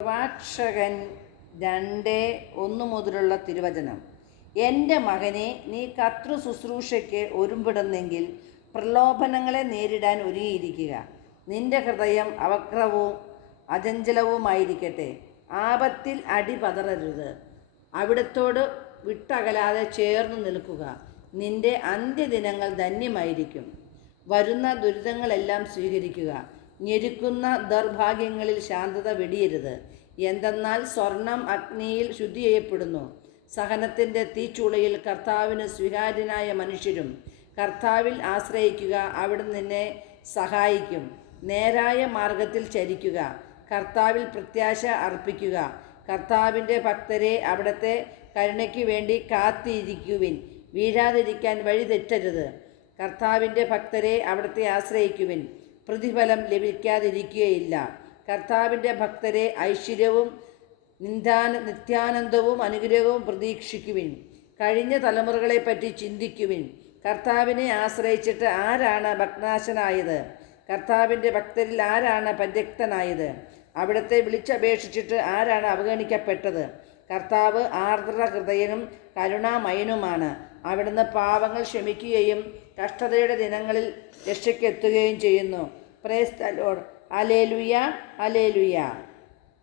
പ്രഭാഷകൻ 2:1 മുതലുള്ള തിരുവചനം. എൻ്റെ മകനെ, നീ കർത്തൃ ശുശ്രൂഷയ്ക്ക് ഒരുമ്പെടുന്നെങ്കിൽ പ്രലോഭനങ്ങളെ നേരിടാൻ ഒരുങ്ങിയിരിക്കുക. നിന്റെ ഹൃദയം അവക്രവും അചഞ്ചലവുമായിരിക്കട്ടെ. ആപത്തിൽ അടിപതറരുത്. അവിടുത്തോട് വിട്ടകലാതെ ചേർന്നു നിൽക്കുക. നിന്റെ അന്ത്യദിനങ്ങൾ ധന്യമായിരിക്കും. വരുന്ന ദുരിതങ്ങളെല്ലാം സ്വീകരിക്കുക. ഞെരുക്കുന്ന ദൗർഭാഗ്യങ്ങളിൽ ശാന്തത വെടിയരുത്. എന്തെന്നാൽ സ്വർണം അഗ്നിയിൽ ശുദ്ധി ചെയ്യപ്പെടുന്നു. സഹനത്തിൻ്റെ തീച്ചൂളയിൽ കർത്താവിന് സ്വീകാര്യനായ മനുഷ്യരും. കർത്താവിൽ ആശ്രയിക്കുക, അവിടുന്ന് നിന്നെ സഹായിക്കും. നേരായ മാർഗത്തിൽ ചരിക്കുക, കർത്താവിൽ പ്രത്യാശ അർപ്പിക്കുക. കർത്താവിൻ്റെ ഭക്തരെ, അവിടുത്തെ കരുണയ്ക്ക് വേണ്ടി കാത്തിരിക്കുവിൻ. വീഴാതിരിക്കാൻ വഴി തെറ്റരുത്. കർത്താവിൻ്റെ ഭക്തരെ, അവിടുത്തെ ആശ്രയിക്കുവിൻ. പ്രതിഫലം ലഭിക്കാതിരിക്കുകയില്ല. കർത്താവിൻ്റെ ഭക്തരെ, ഐശ്വര്യവും നിത്യാനന്ദവും അനുഗ്രഹവും പ്രതീക്ഷിക്കുവിൻ. കഴിഞ്ഞ തലമുറകളെപ്പറ്റി ചിന്തിക്കുവിൻ. കർത്താവിനെ ആശ്രയിച്ചിട്ട് ആരാണ് ഭഗ്നാശനായത്? കർത്താവിൻ്റെ ഭക്തരിൽ ആരാണ് പരിത്യക്തനായത്? അവിടുത്തെ വിളിച്ചപേക്ഷിച്ചിട്ട് ആരാണ് അവഗണിക്കപ്പെട്ടത്? കർത്താവ് ആർദ്ര ഹൃദയനും കരുണാമയനുമാണ്. അവിടുന്ന് പാവങ്ങൾ ക്ഷമിക്കുകയും കഷ്ടതയുടെ ദിനങ്ങളിൽ രക്ഷയ്ക്കെത്തുകയും ചെയ്യുന്നു. Praise the Lord. Hallelujah, hallelujah.